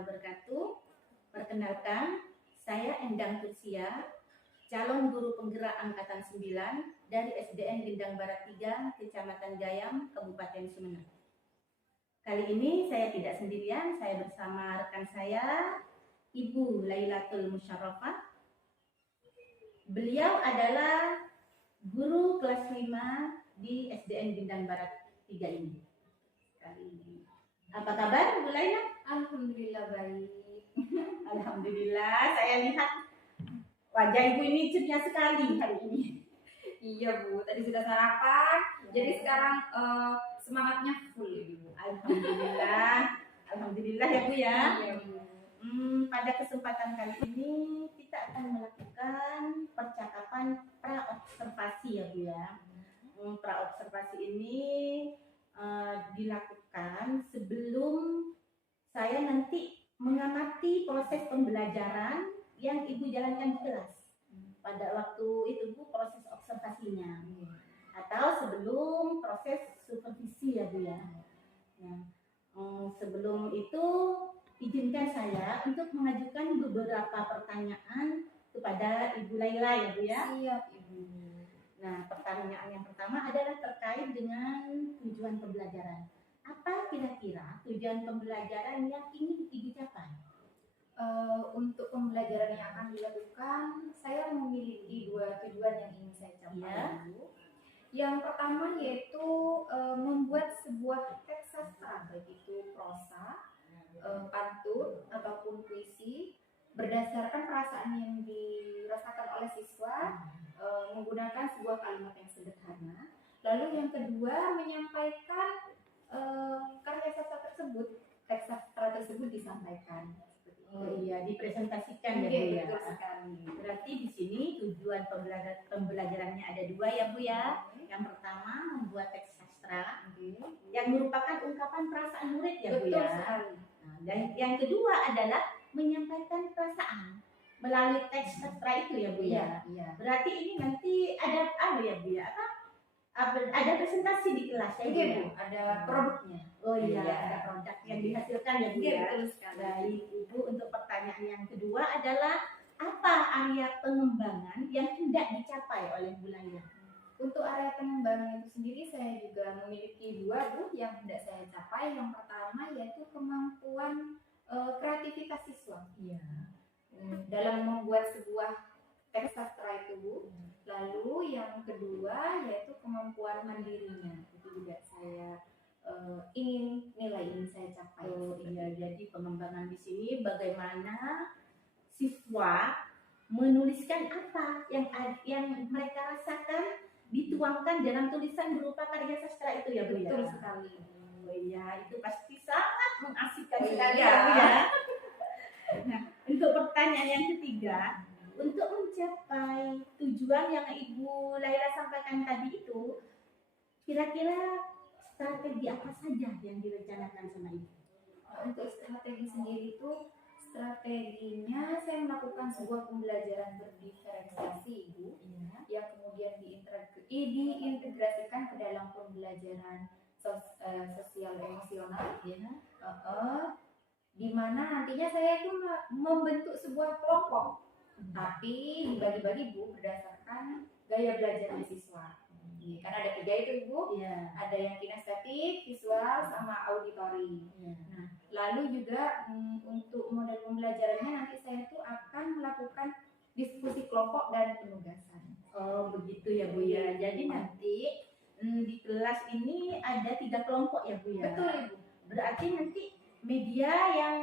wabarakatuh. Perkenalkan, saya Endang Tutsia, calon guru penggerak angkatan 9 dari SDN Lindang Barat 3, Kecamatan Gayam, Kabupaten Sumeneb. Kali ini saya tidak sendirian, saya bersama rekan saya, Ibu Lailatul Musyarrafah. Beliau adalah guru kelas 5 di SDN Lindang Barat 3 ini. Apa kabar Bu Laila? Alhamdulillah baik. Alhamdulillah, saya lihat wajah Ibu ini ceria sekali hari ini. Iya Bu, tadi sudah sarapan, jadi sekarang semangatnya full Ibu. Alhamdulillah, alhamdulillah ya Bu ya. Iya Bu. Pada kesempatan kali ini kita akan melakukan percakapan pra-observasi ya Bu ya. Pra-observasi ini dilakukan sebelum saya nanti mengamati proses pembelajaran yang Ibu jalankan di kelas. Pada waktu itu Bu, proses observasinya. Atau sebelum proses supervisi ya Bu ya. Nah, sebelum itu izinkan saya untuk mengajukan beberapa pertanyaan kepada Ibu Laila ya Bu ya. Siap Ibu. Nah, pertanyaan yang pertama adalah terkait dengan tujuan pembelajaran. Apa kira-kira tujuan pembelajaran yang ingin Ibu capai? Untuk pembelajaran yang akan dilakukan, saya memiliki 2 tujuan yang ingin saya capai Ya. Ibu. Yang pertama yaitu membuat sebuah teks sastra, baik itu prosa, pantun ataupun puisi berdasarkan perasaan yang dirasakan oleh siswa, menggunakan sebuah kalimat yang sederhana. Lalu yang kedua, menyampaikan karya sastra tersebut, teks sastra tersebut disampaikan. Oh iya, dipresentasikan ya Bu ya. Betul sekali. Berarti di sini tujuan pembelajarannya ada 2 ya Bu ya. Yang pertama membuat teks sastra yang merupakan ungkapan perasaan murid ya Bu Betul ya. sekali. Nah, dan yang kedua adalah menyampaikan perasaan melalui teks sastra itu ya Bu ya. Iya. Berarti ini nanti ada ya Bu ya, ada presentasi di kelas ya Bu Iya ya? Bu, ada produknya. Oh iya, Iya. ada produk yang dihasilkan ya Bu Iya, ya. betul sekali. Baik Ibu, untuk pertanyaan yang kedua adalah apa area pengembangan yang hendak dicapai oleh Bu Laila? Untuk area pengembangan itu sendiri saya juga memiliki 2 Bu yang hendak saya capai. Yang pertama yaitu kemampuan kreativitas siswa. Iya. Dalam membuat sebuah teks sastra itu Bu. Lalu yang kedua yaitu kemampuan mandirinya. Itu juga saya ingin saya capai. Oh iya, jadi pengembangan di sini bagaimana siswa menuliskan apa yang mereka rasakan dituangkan dalam tulisan berupa karya sastra itu ya Bu ya. Betul sekali. Oh iya, itu pasti sangat mengasihkan Oh, sekali iya. ya Bu ya. Nah, untuk pertanyaan yang ketiga, untuk mencapai tujuan yang Ibu Laila sampaikan tadi itu, kira-kira strategi apa saja yang direncanakan sama Ibu? Untuk strategi sendiri itu, strateginya saya melakukan sebuah pembelajaran berdiferensiasi Ibu, yang kemudian diintegrasikan ke dalam pembelajaran sosial emosional, di mana nantinya saya itu membentuk sebuah kelompok, tapi dibagi-bagi Bu berdasarkan gaya belajar siswa. Kan ada 3 itu Ibu, Iya. ada yang kinestetik, visual, sama auditori. Nah, lalu juga untuk model pembelajarannya nanti saya itu akan melakukan diskusi kelompok dan penugasan. Oh begitu ya Bu ya. Jadi nanti di kelas ini ada 3 kelompok ya Bu ya. Betul Ibu. Berarti nanti media yang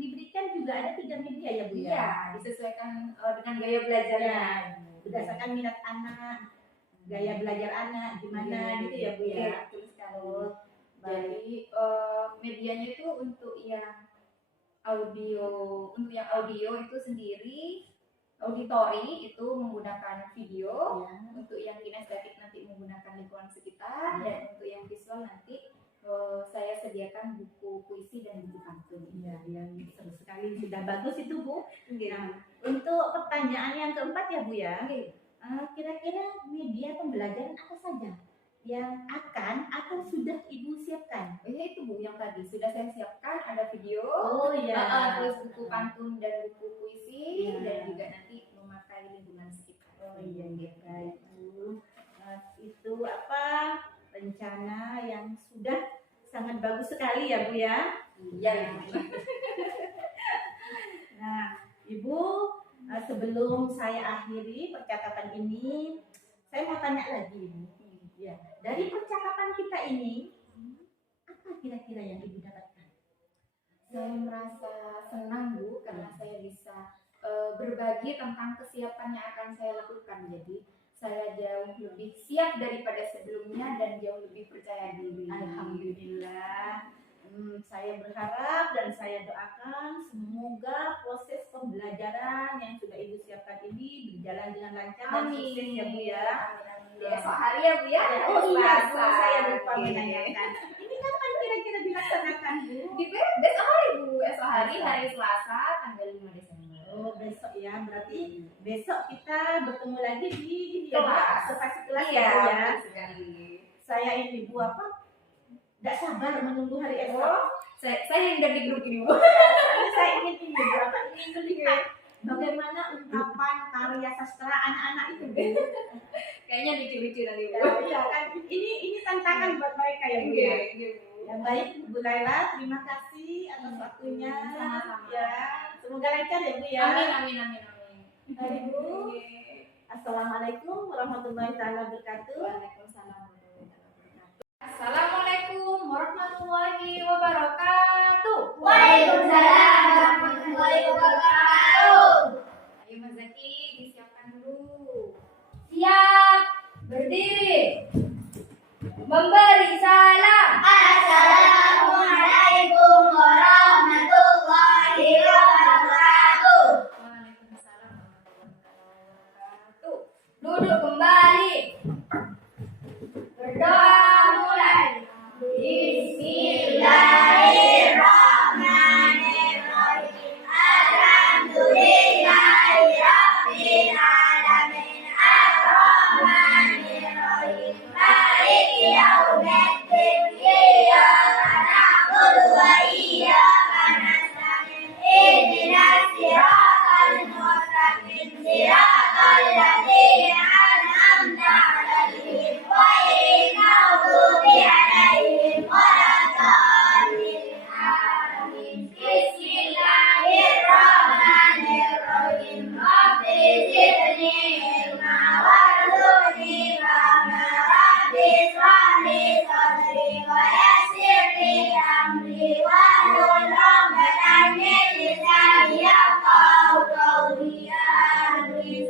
diberikan juga ada 3 media ya Bu ya. Iya, disesuaikan dengan gaya belajarnya. Berdasarkan minat anak, gaya belajar anak gimana gitu ya Bu ya. Iya, betul sekali. Oh, jadi medianya itu untuk yang audio itu sendiri, auditori itu menggunakan video, untuk yang kinestetik nanti menggunakan lingkungan sekitar, dan untuk yang visual nanti saya sediakan buku puisi dan buku pantun. Iya, seru sekali, sudah bagus itu Bu. Nah, untuk pertanyaan yang keempat ya Bu ya. Kira-kira media pembelajaran apa saja yang akan atau sudah Ibu siapkan? Ya itu Bu yang tadi sudah saya siapkan, ada video, Oh iya. terus buku pantun dan buku puisi, Iya. dan juga nanti memakai lingkungan sekitar. Oh iya, baik Bu. Itu apa rencana yang sudah sangat bagus sekali ya Bu ya. Iya. Nah Ibu, sebelum saya akhiri percakapan ini, saya mau tanya lagi Ibu. Ya, dari percakapan kita ini, apa kira-kira yang Ibu dapatkan? Saya merasa senang Bu karena saya bisa berbagi tentang kesiapan yang akan saya lakukan. Jadi saya jauh lebih siap daripada sebelumnya dan jauh lebih percaya diri. Alhamdulillah. Saya berharap dan saya doakan semoga proses pembelajaran yang sudah Ibu siapkan ini berjalan dengan lancar dan sukses ya Bu ya. Di esok hari ya Bu ya. Oh iya Bu, Selasa. saya lupa Oke. menanyakan. Ini kapan kira-kira dilaksanakan Bu? Besok hari Bu, esok hari Selasa tanggal 5 Desember. Oh besok ya, berarti besok kita bertemu lagi di Kelas. observasi kelas Iya, ya Bu ya. betul sekali. Saya ini Bu apa? Tidak sabar menunggu hari esok. Oh, saya yang dari grup ini Bu. Saya ingin ini berapa ingin melihat bagaimana ungkapan karya sastra anak-anak itu Bu. Kayaknya lucu-lucu nanti Bu. Ya kan ini tantangan buat mereka ya Bu ya. Ya baik Bu Laila, terima kasih atas waktunya. Sama-sama. Ya, semoga lancar ya Bu ya. Amin. Baik Bu. Assalamualaikum warahmatullahi wabarakatuh. Waalaikumsalam warahmatullahi wabarakatuh. Assalamualaikum warahmatullahi wabarakatuh. Waalaikumsalam warahmatullahi wabarakatuh. Ayo Mas Zaki, disiapkan dulu. Siap, berdiri, memberi salam. Assalamualaikum warahmatullahi wabarakatuh. Waalaikumsalam warahmatullahi wabarakatuh. Duduk kembali. Berdoa mulai. Bismillahirrahmanirrahim. Alhamdulillahirabbil alamin. Arrahmanirrahim. Maliki yaumiddin. Iyyaka na'budu wa iyyaka nasta'in. Ihdinas siratal mustaqim. Siratal ladzina an'amta 'alaihim ghairil maghdubi 'alaihim waladdallin. Amin. Bismillahirrahmanirrahim. Rabbi zidni ilma warzuqni fahma. Rabbi ishrah li sadri wa yassir li amri wahlul 'uqdatam min lisani yafqahu qawli. Amin.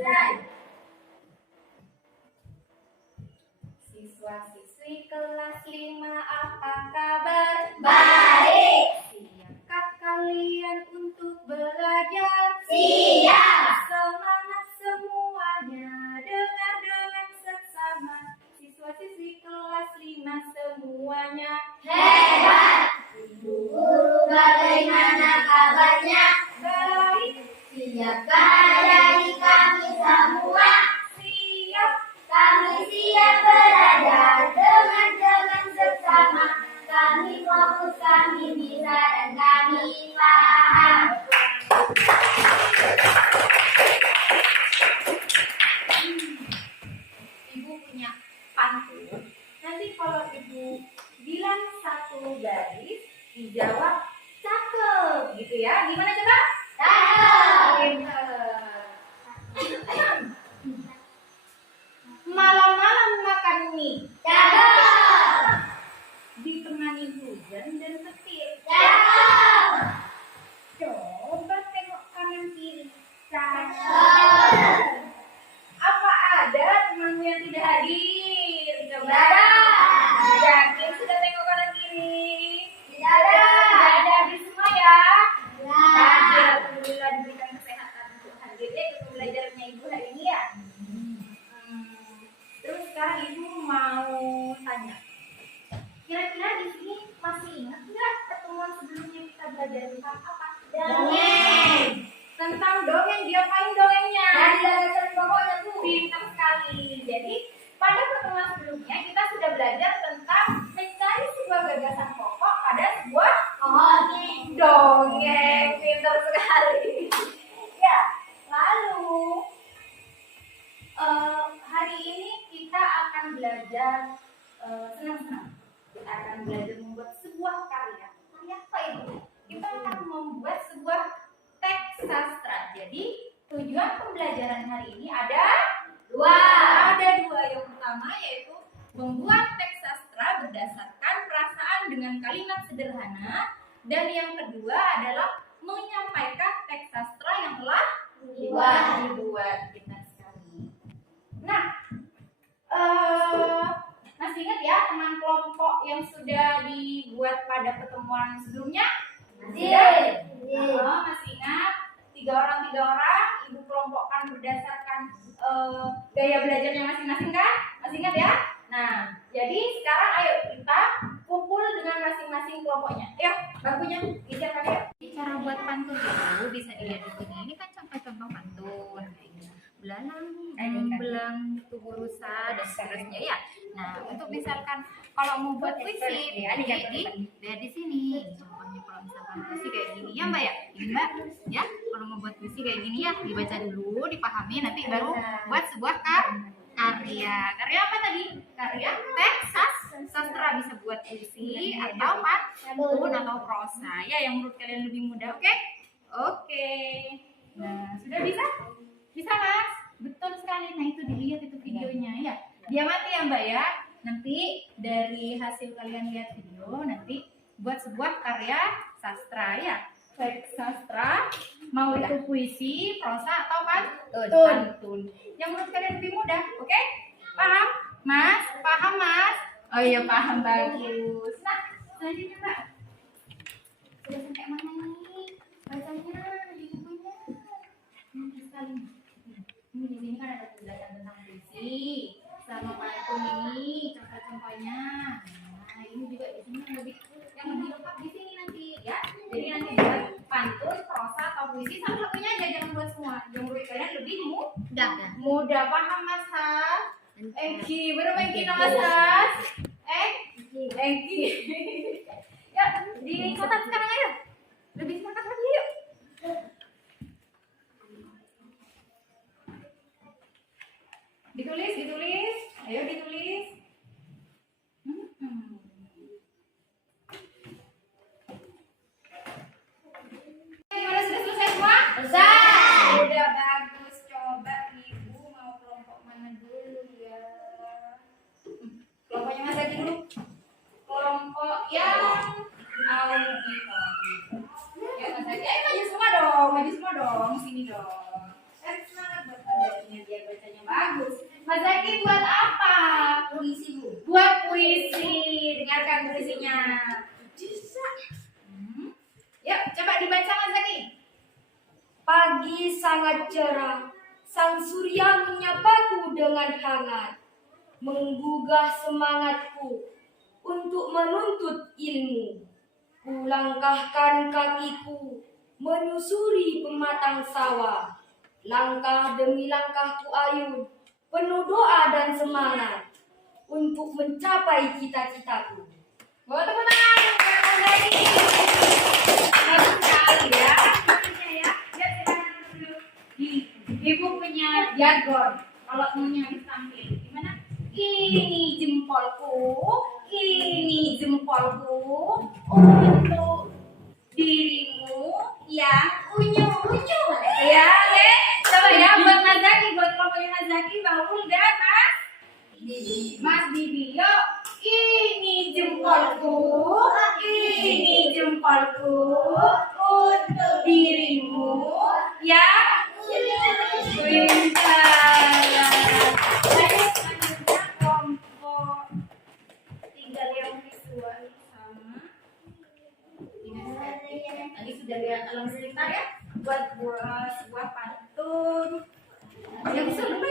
Siswa-siswi kelas 5 apa kabar? Baik. Siapkah kalian untuk belajar? Siap. Semangat semuanya, dengar dengan seksama. Siswa-siswi kelas 5 semuanya. Hebat. Ibu guru bagaimana kabarnya? Baik, Siapkah dari kami semua? siap. Kami siap belajar dengan seksama. Kami fokus, kami bisa, dan kami paham. Ibu punya pantun. Nanti kalau ibu bilang satu garis, dijawab cakep gitu ya. Gimana coba? Cakep. Malam-malam makan mie, Cakep. ditemani hujan dan petir. Cakep. Coba tengok kanan kiri. Cakep. Cakep. Apa ada temanmu yang tidak hadir? Coba. Tidak ada. Yakin sudah tengok kanan kiri? Tidak ada. Tidak ada hadir semua ya. Tidak. Hadir, alhamdulillah diberikan kesehatan untuk hadirnya ikut pembelajarannya ibu hari ini ya. Terus sekarang ibu mau tanya, kira-kira di sini masih ingat nggak pertemuan sebelumnya kita belajar tentang apa? Dongeng. Tentang dongeng, diapain dongengnya? Dari dasar pokoknya Bu. Pintar sekali. Jadi pada pertemuan sebelumnya kita sudah belajar senang-senang. Kita akan belajar membuat sebuah karya. Karya apa itu? Kita akan membuat sebuah teks sastra. Jadi tujuan pembelajaran hari ini ada dua. Ada dua. Yang pertama yaitu membuat teks sastra berdasarkan perasaan dengan kalimat sederhana, dan yang kedua adalah menyampaikan teks sastra yang telah dibuat kita sekali. Nah, masih ingat ya teman kelompok yang sudah dibuat pada pertemuan sebelumnya? Masih ingat? 3 orang, ibu kelompokkan berdasarkan gaya belajarnya masing-masing kan? Masih ingat ya? Nah, jadi sekarang ayo kita kumpul dengan masing-masing kelompoknya. Ayo, bangkunya disiapkan ya. Cara buat pantun itu bisa dilihat di sini. Ini kan contoh-contoh pantun. Belalang, belang, tubuh rusa, dan seterusnya ya. Nah, untuk misalkan kalau mau buat puisi, lihat di sini. Contohnya kalau misalkan puisi kayak gini ya Mbak ya. Ini Mbak, ya. Kalau mau buat puisi kayak gini ya, dibaca dulu, dipahami, nanti baru buat sebuah karya. Karya apa tadi? Karya teks sastra, bisa buat puisi atau pantun atau prosa. Ya, yang menurut kalian lebih mudah, oke? Oke. Nah, sudah bisa? Bisa Mas? Betul sekali. Nah, itu dilihat itu videonya ya. Dia mati ya Mbak ya. Nanti dari hasil kalian lihat video, nanti buat sebuah karya sastra ya. Teks sastra, mau itu puisi, prosa atau pantun. Yang menurut kalian lebih mudah, oke? Paham Mas? Paham Mas? Oh iya paham, bagus. Nah, selanjutnya Mbak. Sudah sampai mana nih? Bacanya di bukunya. Sekali. Ini di sini kan ada penjelasan tentang puisi sama pantun ini, contoh-contohnya. Nah, ini juga di sini yang lebih lengkap di sini nanti ya. Jadi nanti buat pantun, prosa atau puisi, satu-satunya aja jangan buat semua. Yang menurut kalian lebih mudah. Paham Mas Has? Engki, berapa Engki nama Mas Has? Engki. Ya, dicatat sekarang ayo. Lebih semangat lagi yuk. Ditulis. Ayo ditulis. Gimana, sudah selesai semua? Selesai. Udah bagus. Coba Ibu mau kelompok mana dulu ya? Kelompoknya Mas Zaki dulu. Kelompok yang auditori. Ya Mas Zaki, maju semua dong. Sini dong. Semangat buat bacanya biar bacanya bagus. Mas Zaki buat apa? Puisi Bu. Buat puisi. Dengarkan puisinya. Yuk, coba dibaca Mas Zaki. Pagi sangat cerah, sang surya menyapaku dengan hangat, menggugah semangatku untuk menuntut ilmu. Kulangkahkan kakiku menyusuri pematang sawah, langkah demi langkah ku ayun, penuh doa dan semangat untuk mencapai cita-citaku. Bawa tepuk tangan untuk Mas Zaki. Bagus sekali ya. Ya, silakan dulu. Ibu punya jargon. Kalau maunya tampil, gimana? Ini jempolku untuk dirimu yang unyu-unyu. Ya, oke. Coba ya buat Mas Zaki, buat kelompoknya Mas Zaki, Baul dan Mas Bibi. Yuk, ini jempolku untuk dirimu yang pintar. Selanjutnya kelompok 3 yang visual sama. Tadi sudah lihat alam sekitar ya. Buat sebuah pantun. Yang bisa lupa.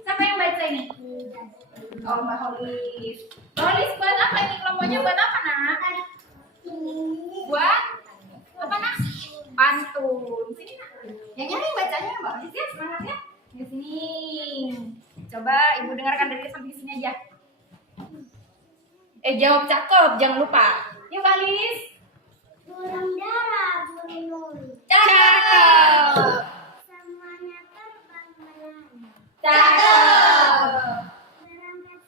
Siapa yang baca ini? Oh, Mbak Holis. Holis buat apa ini? Kelompoknya buat apa nak? Buat apa nak? Pantun. Sini nak. Yang nyari bacanya Mbak Holis ya, semangat ya. Di sini. Coba Ibu dengarkan dari sampai sini aja. Jawab cakep, jangan lupa. Yuk Mbak Holis. Burung dara, burung Cakep. semuanya terbang melayang. Cakep. Berangkat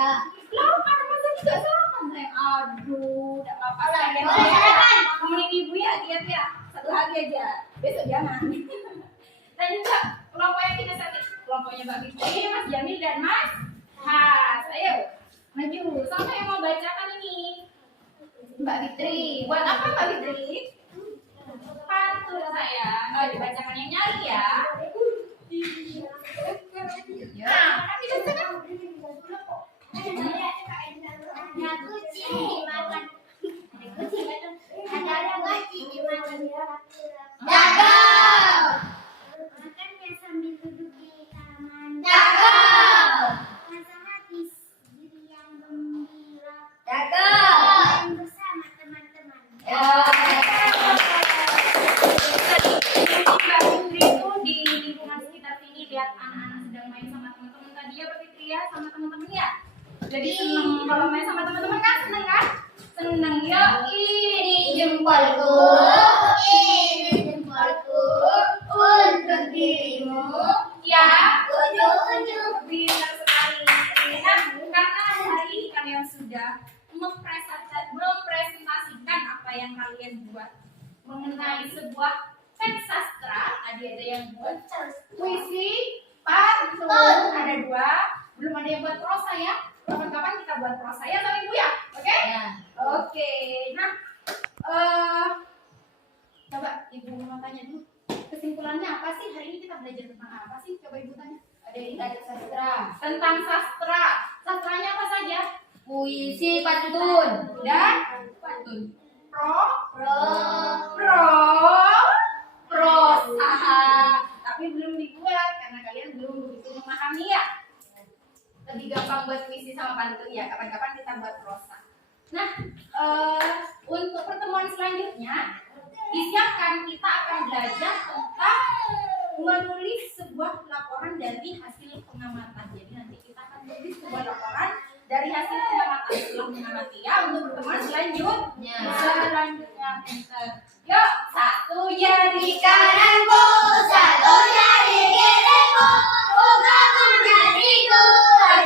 Selamat, masa juga selamat sayang. Aduh, tidak apa-apa lah. Ngomongin ibu ya, lihat ya. Satu lagi aja. Besok jangan. Dan juga kelompok yang kita satu, kelompoknya Mbak Fitri, Mas Jamil dan Mas Has. Ayo, maju. Siapa yang mau bacakan ini? Mbak Fitri. Buat apa Mbak Fitri? Pantun saya. Kalau dibacakan yang nyari ya. Nah, kan dibacakan. Ada kucing dimakan. Ada kucing dimakan. Jaga. Makannya sambil duduk di taman. Jaga. Rasa hati diri yang gembira. Jaga. Main bersama teman-teman. Ya. Mbak Fitri itu di lingkungan sekitar sini lihat anak-anak sedang main sama teman-teman tadi ya Mbak Fitri ya, sama teman-teman ya. Jadi seneng kalau main sama teman-teman kan, seneng kan? Seneng ya. Ini jempolku, untuk dirimu ya. Ujuk-ujuk pintar sekali. Nah, karena hari ini kalian sudah mempresentasikan apa yang kalian buat mengenai sebuah teks sastra. Ada yang buat puisi, pantun, ada 2. Belum ada yang buat prosa ya. Kapan-kapan kita buat prosa ya sama ibu ya, oke? Ya. Oke. Nah, coba ibu mau tanya dulu. Kesimpulannya apa sih hari ini kita belajar tentang apa sih? Coba ibu tanya. Ada yang tadi sastra. Tentang sastra. Sastranya apa saja? Puisi, pantun, Dan pantun. pro, Prosa. Tapi belum dibuat karena kalian belum begitu memahami ya. Lebih gampang buat puisi sama pantun ya. Kapan-kapan kita buat prosa. Nah, untuk pertemuan selanjutnya disiapkan kita akan belajar tentang menulis sebuah laporan dari hasil pengamatan. Jadi nanti kita akan menulis sebuah laporan dari hasil pengamatan setelah mengamati ya untuk pertemuan selanjutnya. Pinter. Yuk, 1 jari kananku, 1 jari kiriku, bukan menjadiku,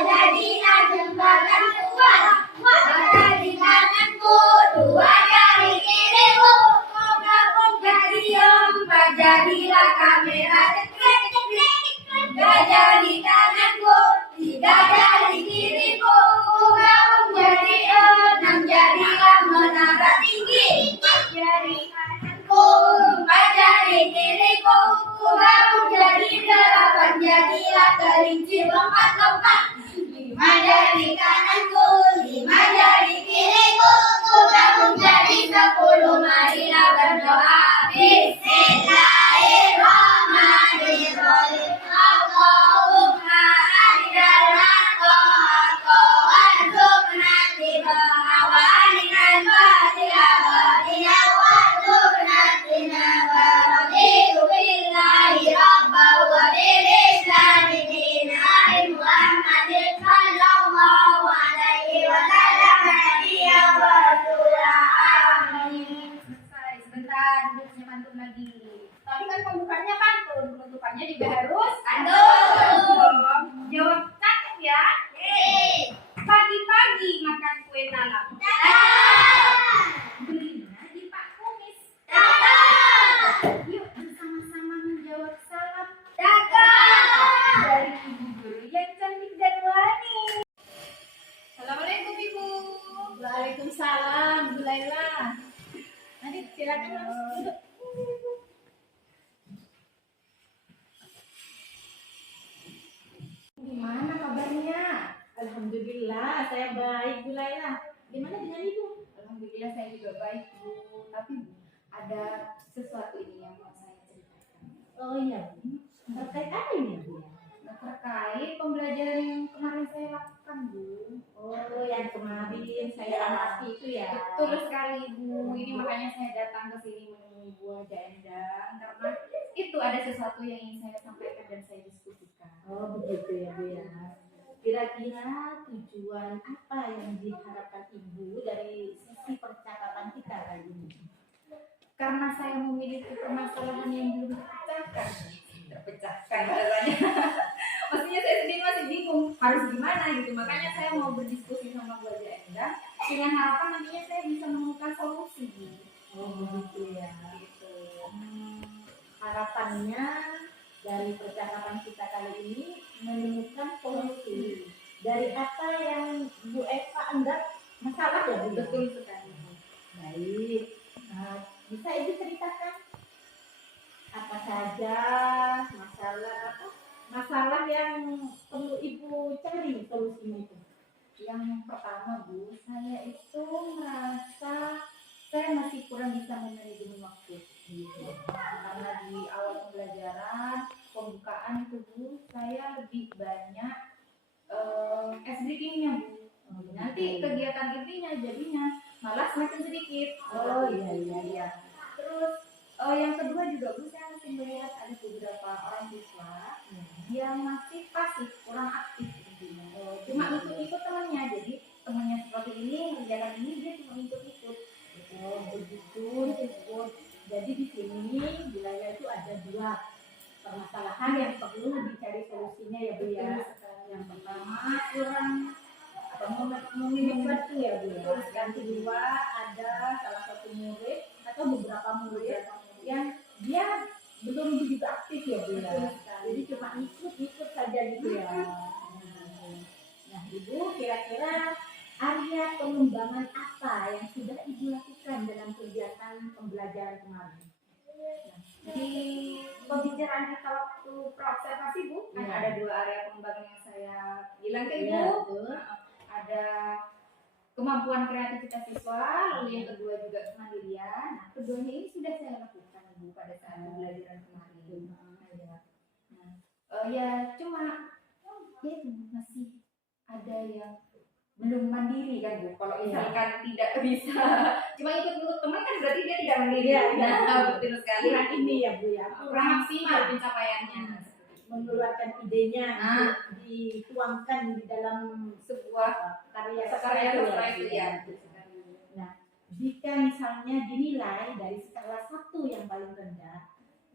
jadi jembatan kuat. 2 jari kananku, 2 jari kiriku, bukan menjadi 4 jadilah kamera cekrek. 3 jari kananku, 3 jari kiriku, bukan menjadi 6 jadilah menara tinggi. 4 jari kananku, 4 jari kiriku, bukan menjadi 8 jadilah kelinci lompat-lompat. 5 jari kananku, 5 jari kiriku, bukan menjadi 10. Marilah berdoa. Bismillahirrahmanirrahim. Allahumma ajarna ta'atko warzuqna tiba'a wa arinal batila batila warzuqna tinaba. Raditu billahi rabba wa bil islami dina Muhammadin sallallahu alaihi wa sallam nabiyya wa rasulah. Amin. selesai. Sebentar, duduknya pantun lagi. Tapi kan pembukaannya pantun, penutupannya juga harus Pantun. Jawab cakep ya. Pagi-pagi makan kue talam. Belinya di Pak Kumis. Yuk bersama-sama menjawab salam dari ibu guru yang cantik dan wani. Assalamualaikum ibu. Waalaikumsalam, Bu Laila. Nanti silakan duduk. Gimana kabarnya? Alhamdulillah, saya baik, Bu Laila. Gimana dengan Ibu? Alhamdulillah saya juga baik Bu. Tapi Bu, ada sesuatu ini yang mau saya ceritakan. Oh iya, Bu. Terkait apa ini, Bu? Terkait pembelajaran yang kemarin saya lakukan Bu. Oh, yang kemarin saya amati itu ya. Betul sekali Bu. Ini makanya saya datang ke sini menemui Bu Haja Endang karena itu ada sesuatu yang ingin saya sampaikan dan saya diskusikan. Oh, begitu ya, Bu ya. Kira-kira tujuan apa yang diharapkan Ibu dari sisi percakapan kita kali ini? Karena saya memiliki permasalahan yang belum terpecahkan. Terpecahkan bahasanya. Maksudnya saya sendiri masih bingung. harus gimana gitu. Makanya saya mau berdiskusi sama Bu Haja Endah dengan harapan nantinya saya bisa menemukan solusi. Oh begitu ya. Gitu. Harapannya dari percakapan kita kali ini menemukan solusi dari apa yang Bu Eva anggap masalah ya Bu. Betul sekali. Baik. Nah, bisa Ibu ceritakan apa saja masalah yang perlu Ibu cari solusinya itu? Yang pertama Bu, saya itu merasa saya masih kurang bisa memanajemen waktu gitu. Karena di awal pembelajaran pembukaan itu Bu, saya lebih banyak SBK-nya Bu. Nanti kegiatan intinya jadinya malah semakin sedikit. Oh iya. Terus yang kedua juga Bu, saya masih melihat ada beberapa orang siswa yang masih pasif, kurang aktif intinya. Cuma ikut-ikut temannya, jadi temannya seperti ini mengerjakan ini dia cuma ikut-ikut. Oh begitu. Jadi di sini wilayah itu ada dua permasalahan yang perlu dicari solusinya ya Bu ya. Yang pertama kurang memilih waktu ya Bu ya. Yang kedua ada salah satu murid atau beberapa murid yang dia belum begitu aktif ya Bu ya. Jadi cuma ikut saja gitu ya. Nah Ibu kira-kira area pengembangan apa yang sudah Ibu lakukan dalam kegiatan pembelajaran kemarin? Di pembicaraan kita waktu praobservasi Bu, kan Iya. ada dua area pengembangan yang saya bilang ke Ibu. Iya, betul. Ada kemampuan kreativitas siswa, lalu yang kedua juga kemandirian. Nah, keduanya ini sudah saya lakukan Bu pada saat pembelajaran kemarin. Ya cuma ya itu masih ada yang belum mandiri kan Bu. Kalau misalkan tidak bisa cuma ikut teman kan berarti dia tidak mandiri. Iya. Nah, betul sekali. Kurang ini ya Bu ya. Kurang maksimal pencapaiannya. Mengeluarkan idenya untuk dituangkan di dalam Sebuah karya itu ya. Nah, jika misalnya dinilai dari skala 1 yang paling rendah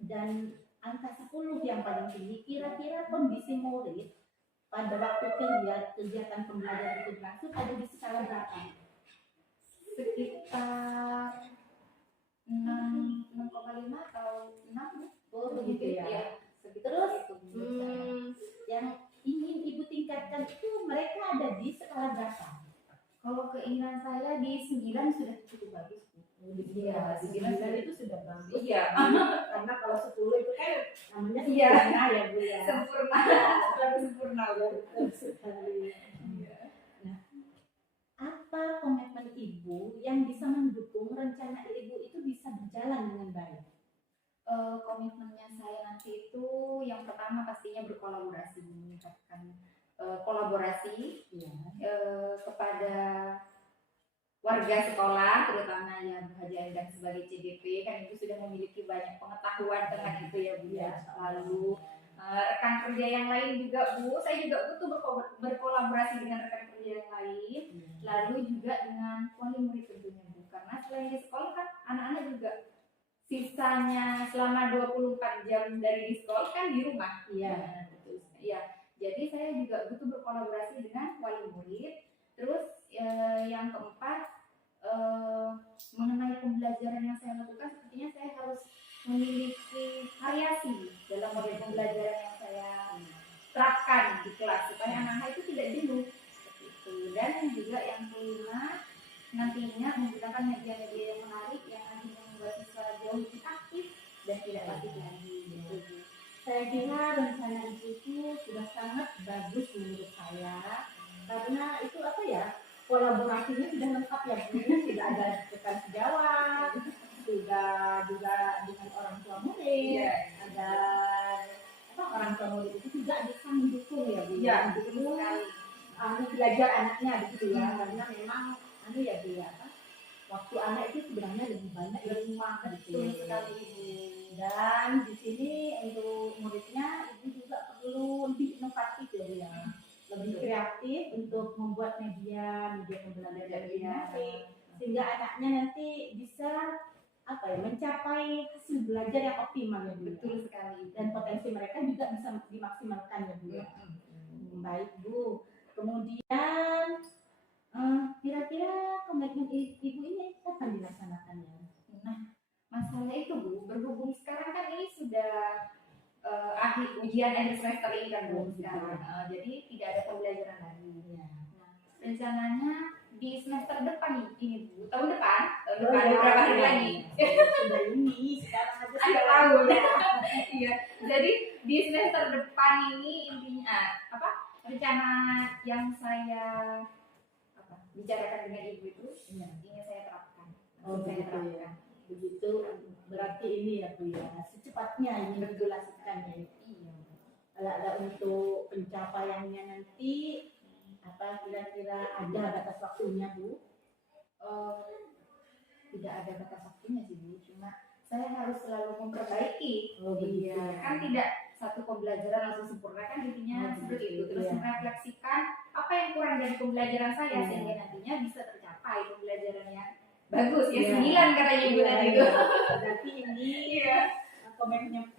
dan angka 10 yang paling tinggi, kira-kira kondisi murid pada waktu kegiatan pembelajaran itu berlangsung ada di skala berapa? Sekitar 6,5 atau 6. Oh begitu ya. Terus yang ingin Ibu tingkatkan itu mereka ada di skala berapa? Kalau keinginan saya di 9 sudah cukup bagus. Iya, 9 itu sudah bagus. Iya. Karena kalau 10 itu kan namanya Iya. sempurna ya Bu ya. Sempurna. Terlalu sempurna. Betul sekali. Nah, apa komitmen Ibu yang bisa mendukung rencana Ibu itu bisa berjalan dengan baik? Komitmennya saya nanti itu yang pertama pastinya berkolaborasi, meningkatkan kolaborasi kepada warga sekolah, terutama ya Bu Haja Endah sebagai CDP kan Ibu sudah memiliki banyak pengetahuan tentang itu ya Bu ya. Lalu rekan kerja yang lain juga Bu, saya juga butuh berkolaborasi dengan rekan kerja yang lain. Lalu juga dengan wali murid tentunya Bu, karena selain di sekolah kan anak-anak juga sisanya selama 24 jam dari di sekolah kan di rumah. Iya. Betul. Ya, jadi saya juga butuh berkolaborasi dengan wali murid. Terus yang keempat mengenai pembelajaran yang saya lakukan, sepertinya saya harus memiliki variasi dalam model pembelajaran yang saya terapkan di kelas supaya anak-anak itu tidak jenuh seperti itu. Dan juga yang kelima, nantinya menggunakan media-media yang menarik yang nantinya membuat siswa jauh lebih aktif dan tidak pasif lagi. Saya kira rencana itu sudah sangat bagus menurut saya, karena itu apa ya, kolaborasinya sudah lengkap ya Bu, sudah ada rekan sejawat, sudah juga dengan orang tua murid, ada orang tua murid itu juga bisa mendukung ya Bu, mendukung belajar anaknya begitu ya, karena memang ya Bu ya, waktu anak itu sebenarnya lebih banyak di rumah gitu. Dan di sini untuk muridnya Ibu juga perlu lebih inovatif ya Bu ya, lebih kreatif untuk membuat media pembelajaran yang sehingga anaknya nanti bisa mencapai hasil belajar yang optimal ya Bu. Betul sekali. Dan potensi mereka juga bisa dimaksimalkan ya Bu. Baik Bu. Kemudian kira-kira komitmen Ibu ini kapan dilaksanakannya? Nah, masalah itu Bu, berhubung sekarang kan ini sudah akhir ujian akhir semester ini kan Bu sekarang. Jadi tidak ada pembelajaran lagi. Ya. Nah, rencananya di semester depan ini Bu, tahun depan ya, beberapa hari lagi. Sudah ini sekarang aja Akhir sudah tahun. Iya. Jadi di semester depan ini intinya rencana yang saya bicarakan dengan Ibu itu ingin saya terapkan. Oh, Saya begitu ya. terapkan. Begitu berarti ini ya Bu ya, secepatnya ini dijelaskan ya. Iya. Ada untuk pencapaiannya nanti apa kira-kira ada batas waktunya Bu? Tidak ada batas waktunya sih Bu, cuma saya harus selalu memperbaiki. Oh, begitu Iya, ya. kan tidak satu pembelajaran langsung sempurna kan intinya Oh, seperti begitu, itu. Terus iya. merefleksikan apa yang kurang dari pembelajaran saya Iya. sehingga nantinya bisa tercapai pembelajaran yang bagus ya. Iya. 9 katanya Ibu tadi itu. Berarti ini Iya.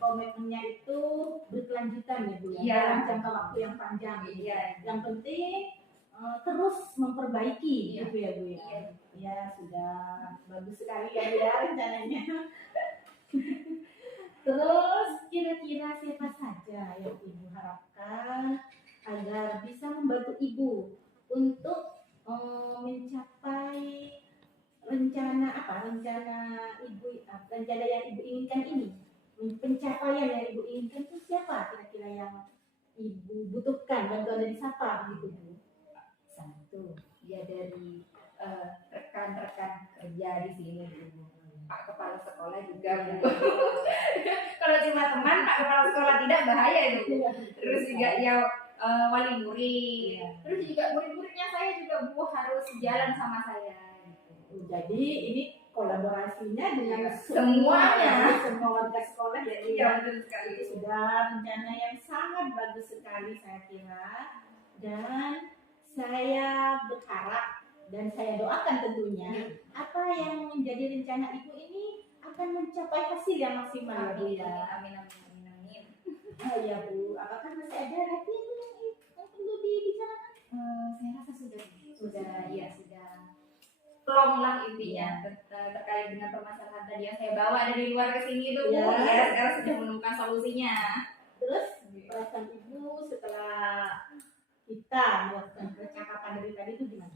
komitmennya itu berkelanjutan ya Bu ya, Iya. dalam jangka waktu yang panjang. Iya. Yang penting terus memperbaiki Iya. gitu ya Bu ya. Iya. Ya sudah bagus sekali ya Bu ya rencananya. Terus kira-kira siapa saja yang Ibu harapkan agar bisa membantu Ibu untuk mencapai rencana yang Ibu inginkan ini? Pencapaian yang Ibu inginkan itu siapa kira-kira yang Ibu butuhkan bantuan dari siapa begitu Bu? Satu, ya dari rekan-rekan kerja di sini Bu. Pak Kepala Sekolah juga Bu. Kalau cuma teman Pak Kepala Sekolah tidak bahaya itu. Terus juga ya wali murid. Iya. Terus juga murid-muridnya saya juga Bu harus jalan sama saya. Gitu. Jadi ini kolaborasinya dengan Semuanya. semua warga sekolah ya Bu ya. Iya betul sekali. Itu sudah rencana yang sangat bagus sekali saya kira, dan saya berharap dan saya doakan tentunya apa yang menjadi rencana Ibu ini akan mencapai hasil yang maksimal ya Bu ya. Amin amin amin amin. Oh ya Bu, apakah masih ada lagi yang perlu dibicarakan? Saya rasa sudah ya sudah plong lah intinya terkait dengan permasalahan tadi yang saya bawa dari luar ke sini itu Bu. Ya. Ya, sekarang sudah menemukan solusinya. Terus perasaan Ibu setelah kita melakukan percakapan dari tadi itu gimana?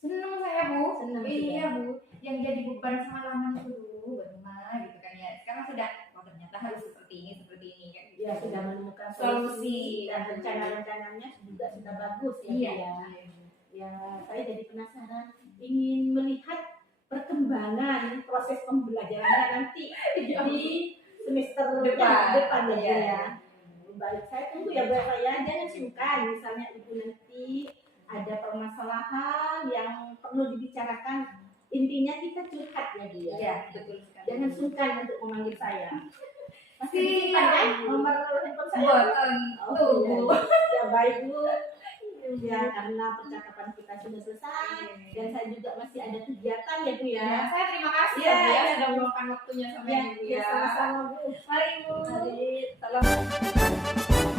Seneng saya Bu. Seneng Iya Bu. Yang jadi beban semalaman itu dulu bagaimana gitu kan ya. Sekarang sudah ternyata harus seperti ini kan. Ya sudah menemukan Solusi. dan rencana-rencananya juga sudah bagus ya. Iya. Bu, ya. Ya, saya jadi penasaran ingin melihat perkembangan proses pembelajarannya nanti di semester depan ya. Iya. Ya. Baik, saya tunggu ya Bu Eva ya, jangan sungkan misalnya Ibu nanti ada permasalahan yang perlu dibicarakan, intinya kita curhat ya Bu ya. Iya, betul sekali. Jangan sungkan untuk memanggil saya. Masih Siap. disimpan kan nomor handphone saya? Boten. Oh, iya. Ya baik Bu. Ya, karena percakapan kita sudah selesai dan saya juga masih ada kegiatan ya Bu ya. Ya, saya terima kasih Ya, ya, Bu, ya ya. sudah meluangkan waktunya sama Ya, Ibu ya ya. sama-sama Bu. Mari Bu. Mari. Salam.